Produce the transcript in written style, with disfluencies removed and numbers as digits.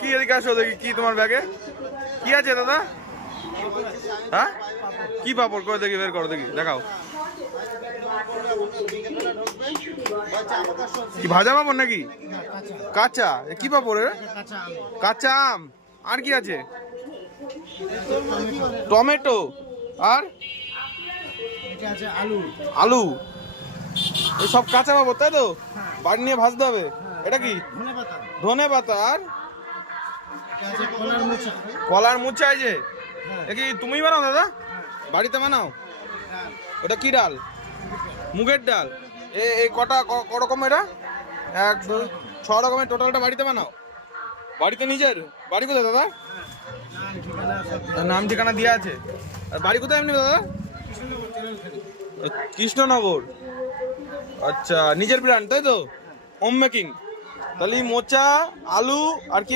কি এদিকে আসো দেখি, কি তোমার ব্যাগে কি আছে দাদা? হ্যাঁ, কি পাপড় করে দেখি, বের করো দেখি, দেখাও। কি ভাজা পাপড় নাকি? কাঁচা? কি পাপড়? কাঁচা আম। আর কি আছে? টমেটো। আর আলু। এই সব কাঁচা পাবো তাই তো? বাড়ি নিয়ে ভাজতে হবে। এটা কি? ধনে পাতা। আর কলার মুচা। এই যে কি তুমি বানাও দাদা? বাড়িতে বানাও? ওটা কি ডাল? মুগের ডাল। এই কটা রকম এটা? 1 2 6 রকমের টোটালটা বাড়িতে বানাও? বাড়িতে নিজের? বাড়ি কোথায় দাদা? নাম ঠিকানা দেওয়া আছে। আর বাড়ি কোথায় এমনি দাদা? কৃষ্ণনগর। আচ্ছা, নিজের ব্র্যান্ড তাই তো? Home making. তাহলে মোচা, আলু আর কি